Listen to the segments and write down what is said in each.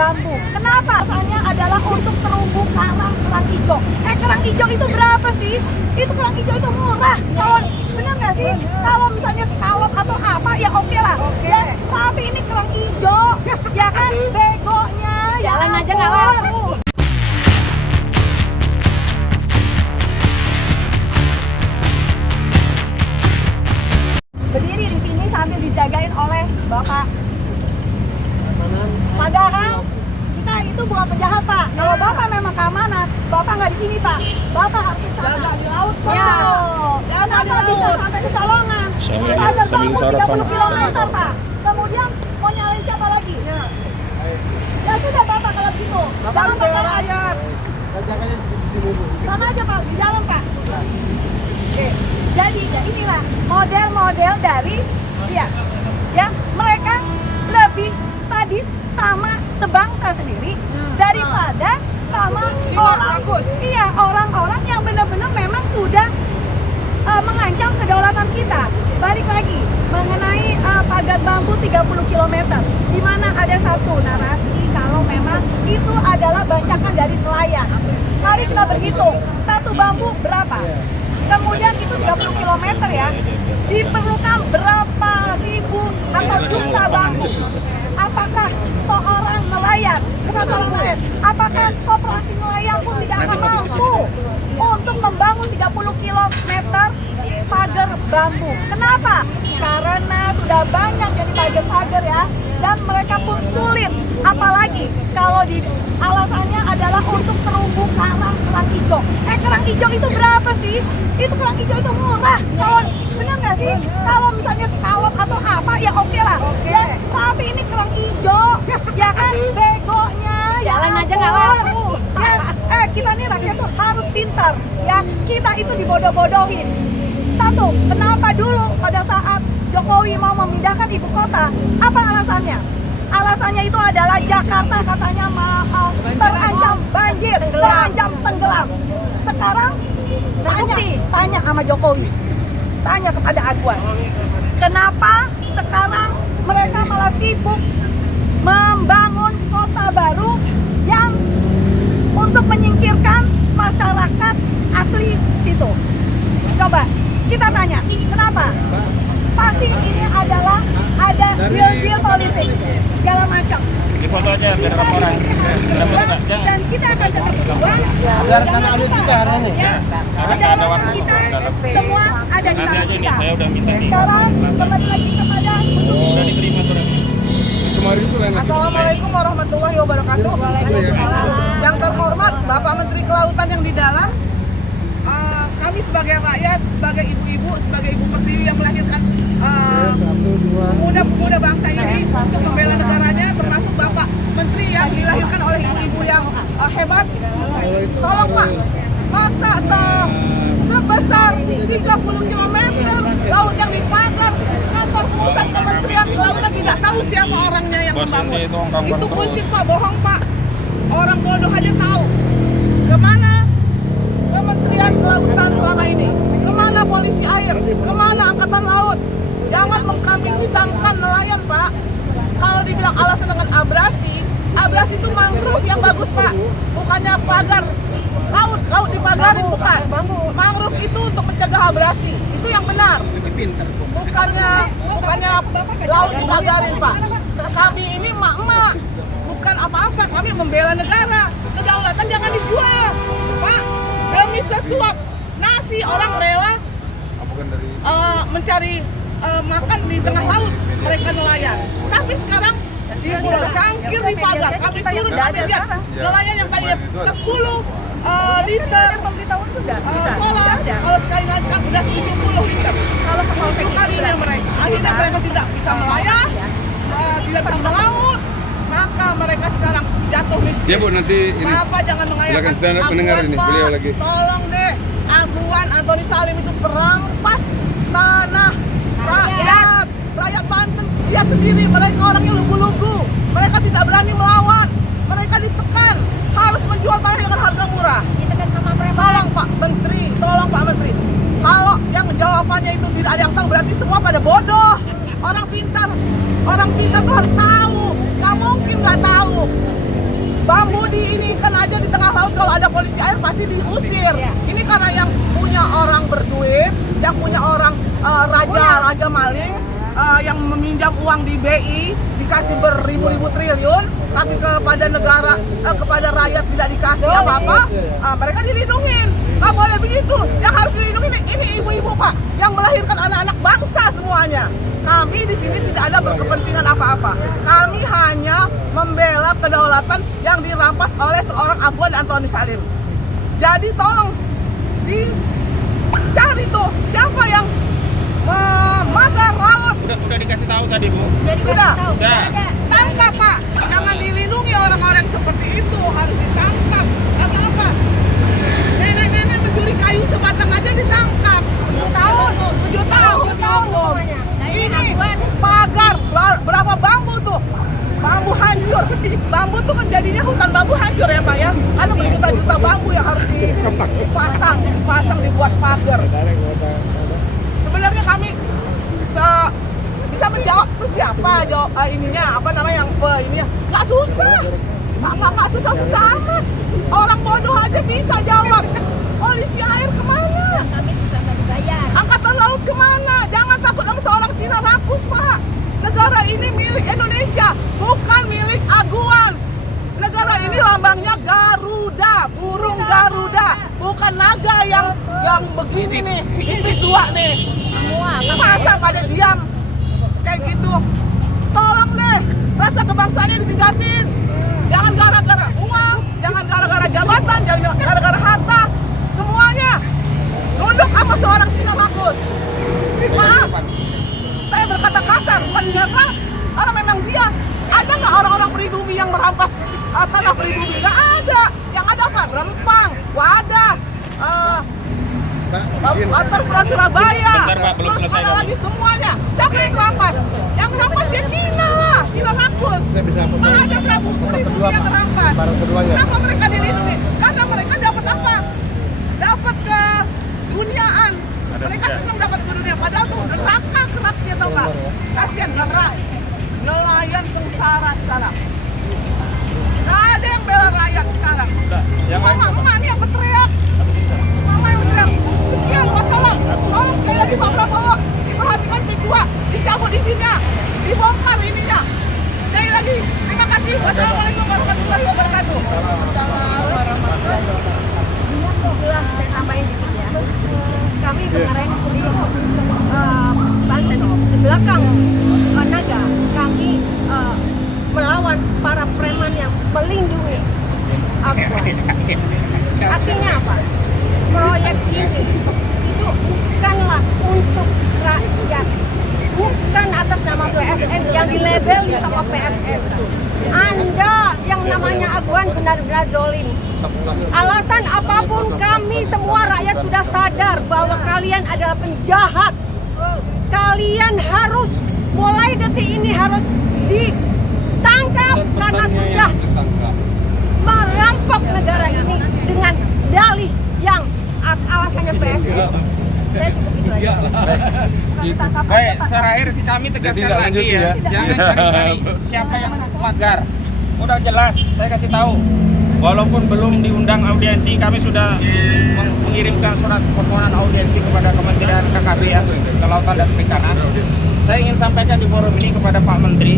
bambu. Kenapa? Alasannya adalah untuk terumbu karang hijau. Kerang hijau itu berapa sih? Itu kerang hijau itu murah. Kalau bener nggak sih? Kalau misalnya scallop atau apa ya oke lah. Ya, tapi ini kerang hijau, ya kan? Begonya, jalan aja nggak apa-apa. Berdiri di sini sambil dijagain oleh Bapak. Padahal kita itu bukan penjahat, Pak. Kalau Bapak memang keamanan, Bapak nggak di sini, Pak. Bapak harus di sana. Jaga di laut, Pak. Ya. Jaga di Kenapa bisa laut. sampai ke Colongan? Sambil Ada sambil bambu disorot 30 sana. km, Pak. Kemudian mau nyalain siapa lagi? Ya sudah, Bapak kalau gitu. Bapak Jangan bela pakai rakyat. sana aja, Pak, di dalam, Pak. Oke. Jadi ya inilah model-model dari ya mereka lebih sadis sama sebangsa sendiri daripada sama orang-orang yang benar-benar memang sudah mengancam kedaulatan kita. Balik lagi mengenai pagar bambu 30 km, di mana ada satu narasi kalau memang itu adalah bancakan dari nelayan. Mari kita berhitung, satu bambu berapa? Kemudian itu 30 km ya, diperlukan berapa ribu atau juta bambu. Apakah seorang nelayan, bukan seorang nelayan, apakah koperasi nelayan pun tidak akan mampu untuk membangun 30 km pagar bambu? Kenapa? Karena sudah banyak yang pagar-pagar ya, dan mereka pun sulit. Apalagi kalau alasannya adalah untuk terumbu karang hijau. Kerang hijau itu berapa sih? Itu kerang hijau itu murah. Kalau bener nggak sih? Kalau misalnya scallop atau apa ya oke lah. Ya, tapi ini kerang hijau, ya kan? Begonya, Jalan aja nggak apa-apa. Ya, kita nih rakyat tuh harus pintar. Ya, kita itu dibodoh-bodohin. Satu, kenapa dulu pada saat Jokowi mau memindahkan ibu kota, apa alasannya? Alasannya itu adalah Jakarta katanya mau terancam banjir, terancam tenggelam. Sekarang tanya sama Jokowi, tanya kepada Aguan, kenapa sekarang mereka malah sibuk membangun kota baru yang untuk menyingkirkan masyarakat asli situ? Coba kita tanya, kenapa? Pasti ini adalah ada deal-deal politik segala macam. Di foto aja biar laporan. Dan kita akan tetap berdua. Ada rencana audit juga hari ini. Ya, kedaulatan kita semua ada di Nanti tangan aja nih, kita. saya udah minta nih. Sekarang kembali lagi kepada Udah diterima suratnya. Kemarin itu lain lagi. Assalamualaikum warahmatullahi wabarakatuh. Yang terhormat Bapak Menteri Kelautan yang di dalam, kami sebagai rakyat, sebagai ibu-ibu, sebagai ibu pertiwi yang melahirkan pemuda-pemuda bangsa ini untuk membela negaranya, termasuk Bapak Menteri yang dilahirkan oleh ibu-ibu yang hebat. Tolong Pak, masa sebesar 30 km laut yang dipagar, kantor pusat Kementerian Kelautan tidak tahu siapa orangnya yang membangun. Itu bullshit Pak, bohong Pak. Orang bodoh aja tahu. Kemana Kementerian Kelautan selama ini? Kemana polisi air? Kemana angkatan laut? Jangan mengkambing hitamkan nelayan Pak. Kalau dibilang alasan dengan abrasi itu mangrove yang bagus Pak. Bukannya pagar laut dipagarin, bukan. Mangrove itu untuk mencegah abrasi, itu yang benar. Bukannya laut dipagarin Pak. Kami ini emak-emak, bukan apa-apa. Kami membela negara. Kedaulatan jangan dijual Pak. Demi sesuap nasi orang rela mencari makan di tengah laut, mereka nelayan. Tapi sekarang di Pulau Cangkir dipagar, kami turun, kami lihat nelayan yang tadinya 10 liter solar, kalau sekali sekarang udah 70 liter. Kalau 7 kalinya mereka, akhirnya mereka tidak bisa melayang, tidak bisa melaut, maka mereka sekarang jatuh miskin. Ya Bu, nanti ini. Bapak jangan mengayahkan mendengar Aguan ini, Pak. beliau lagi. Tolong deh, Aguan Antoni Salim itu perampas tanah rakyat Banten. Lihat sendiri, mereka orangnya lugu-lugu. Mereka tidak berani melawan. Mereka ditekan, harus menjual tanah dengan harga murah. Tolong Pak Menteri, kalau yang jawabannya itu tidak ada yang tahu, berarti semua pada bodoh. Orang pintar tuh harus tahu. Nggak mungkin nggak tahu. bambu diinikan aja di tengah laut, kalau ada polisi air pasti diusir. Ini karena yang punya orang berduit, yang punya orang raja maling, yang meminjam uang di BI dikasih beribu-ribu triliun, tapi kepada negara, kepada rakyat tidak dikasih apa-apa, mereka dilindungin. Nggak boleh begitu. Yang harus dilindungi ini ibu-ibu Pak, yang melahirkan anak-anak bangsa semuanya. Kami di sini tidak ada berkepentingan apa-apa. Kami hanya membela kedaulatan yang dirampas oleh seorang Aguan Antoni Salim. Jadi tolong dicari tuh siapa yang memagar laut. Udah dikasih tahu tadi Bu. Sudah. Udah. Tangkap Pak. Jangan dilindungi orang-orang seperti itu, harus ditangkap. Karena apa? Nenek-nenek mencuri kayu sebatang aja ditangkap. 7 tahun. Ini pagar berapa bambu tuh? Bambu hancur. Bambu tuh kan jadinya hutan bambu hancur ya Pak ya. Ada berjuta-juta bambu yang harus dipasang dibuat pagar. Sebenarnya kami bisa menjawab tuh siapa ininya apa namanya yang ininya. Nggak susah. Nggak susah-susah amat. Orang bodoh aja bisa jawab. Polisi air kemana? Angkatan laut kemana? Jangan takut sama seorang Cina rakus Pak. Negara ini milik Indonesia, bukan milik Aguan. Negara ini lambangnya Garuda, burung Garuda, bukan naga yang begini nih, impit 2 nih. Masa pada diam kayak gitu? Tolong deh, rasa kebangsaannya ditingkatin. Jangan gara-gara uang, jangan gara-gara jabatan, jangan gara-gara harta. Semuanya nunduk sama seorang Cina rakus. Maaf, saya berkata kasar, bukan keras. Karena memang dia, ada nggak orang-orang pribumi yang merampas tanah pribumi? Nggak ada. Yang ada apa? Rempang, Wadas, Waterfront Surabaya, Bentar, Pak, belum terus selesai, ada Pak. lagi semuanya. Siapa yang merampas? Yang merampas ya Cina lah, Cina rakus. Nggak ada pribumi yang merampas. Kenapa mereka dilindungi? Karena mereka dapat apa? Dapat ke duniaan. Mereka senang dapat ke dunia. Padahal tuh neraka keraknya tau nggak? Kasian karena nelayan sengsara sekarang. Nggak ada yang bela rakyat sekarang. Mama nih yang berteriak. Mama yang berteriak. Sekian wassalam. Tolong sekali lagi Pak Prabowo diperhatikan PIK 2, dicabut izinnya, dibongkar ininya. Sekali lagi terima kasih. Wassalamualaikum warahmatullahi wabarakatuh. Saya tambahin dikit ya. Kami kemarin di Banten di belakang naga, kami melawan para preman yang melindungi Aguan. Artinya apa? Proyek ini itu bukanlah untuk rakyat, bukan atas nama PFN yang dilabeli sama PFN. Anda yang namanya Aguan benar-benar zolim. Alasan apapun kami semua rakyat sudah sadar bahwa kalian adalah penjahat. Kalian harus mulai detik ini harus ditangkap karena sudah merampok negara ini dengan dalih yang alasannya PFN. Saya cukup itu aja. Baik, terakhir kami tegaskan lagi ya. Jangan cari-cari siapa yang melanggar. Udah jelas, saya kasih tahu. Walaupun belum diundang audiensi, kami sudah mengirimkan surat permohonan audiensi kepada Kementerian KKP ya, Kelautan dan Perikanan. Saya ingin sampaikan di forum ini kepada Pak Menteri,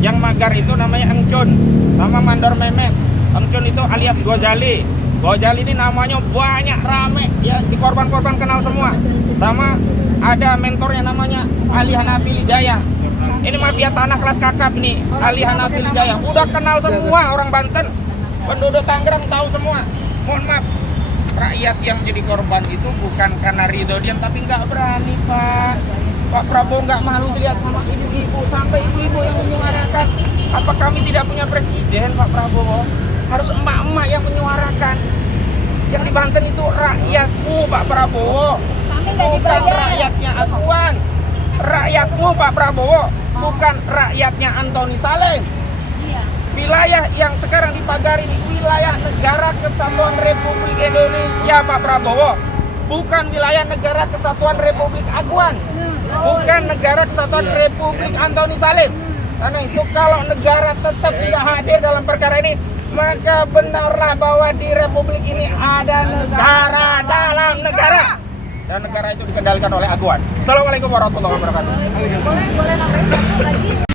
yang magar itu namanya Engcun sama Mandor Memet. Engcun itu alias Gojali. Gojali ini namanya banyak, rame ya, di korban-korban kenal semua. Sama ada mentornya namanya Ali Hanafi Lijaya. Ini mafia tanah kelas kakap nih, Ali Hanafi Lijaya. Udah kenal semua orang Banten. Penduduk Tangerang tahu semua. Mohon maaf, rakyat yang jadi korban itu bukan karena ridho diam, tapi nggak berani Pak. Pak Prabowo nggak malu lihat sama ibu-ibu, sampai ibu-ibu yang menyuarakan. Apa kami tidak punya presiden Pak Prabowo? Harus emak-emak yang menyuarakan. Yang di Banten itu rakyatmu Pak Prabowo, bukan rakyatnya Aguan. Rakyatmu Pak Prabowo, bukan rakyatnya Antoni Salim. Wilayah yang sekarang dipagari ini wilayah Negara Kesatuan Republik Indonesia Pak Prabowo, bukan wilayah Negara Kesatuan Republik Aguan, bukan Negara Kesatuan Republik Antoni Salim. Karena itu kalau negara tetap tidak hadir dalam perkara ini, maka benarlah bahwa di Republik ini ada negara dalam negara. Dan negara itu dikendalikan oleh aguan. Assalamualaikum warahmatullahi wabarakatuh. Boleh nambahin satu lagi.